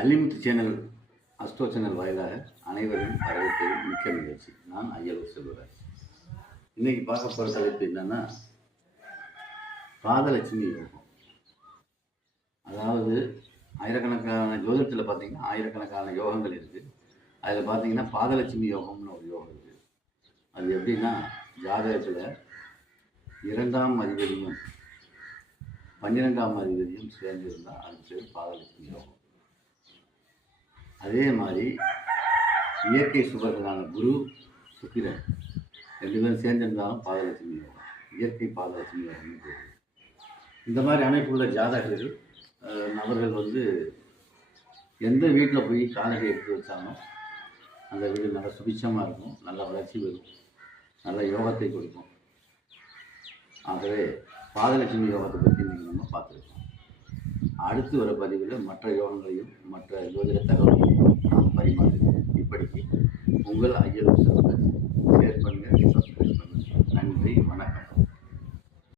Unlimit channel astro channel வாயிலாக அனைவரும் வரவேற்பது மிக்க நிகழ்ச்சி. நான் ஐயலூர் செல்வராஜ். இன்னைக்கு பார்க்க போகிற தலைப்பு என்னன்னா, பாதலட்சுமி யோகம். அதாவது ஆயிரக்கணக்கான ஜோதிடத்தில் பார்த்தீங்கன்னா ஆயிரக்கணக்கான யோகங்கள் இருக்குது. அதில் பார்த்தீங்கன்னா பாதலட்சுமி யோகம்னு ஒரு யோகம் இருக்குது. அது எப்படின்னா, ஜாதகத்தில் 2ஆம் அதிபதியும் 12ஆம் அதிபதியும் சேர்ந்திருந்தால் அது பேர் பாதலட்சுமி யோகம். அதே மாதிரி இயற்கை சுபர்களான குரு சுக்கிரன் 2 பேரும் சேர்ந்திருந்தாலும் பாதலட்சுமி யோகம், இயற்கை பாதலட்சுமி யோகம்னு பேர். இந்த மாதிரி அமைப்புள்ள ஜாதகர்கள் நபர்கள் எந்த வீட்டில் போய் காலடி எடுத்து வச்சாலும் அந்த வீடு நல்ல சுபிட்சமாக இருக்கும், நல்ல வளர்ச்சி வரும், நல்ல யோகத்தை கொடுக்கும். ஆகவே பாதலட்சுமி யோகத்தை பற்றி நீங்கள் நம்ம பார்த்துருக்கோம். அடுத்து வர பதிவில் மற்ற யோகங்களையும் மற்ற ஜோதிட தகவல்களையும் நாம் பரிமாறுகிறோம். இப்படிக்கு உங்கள் ஐயா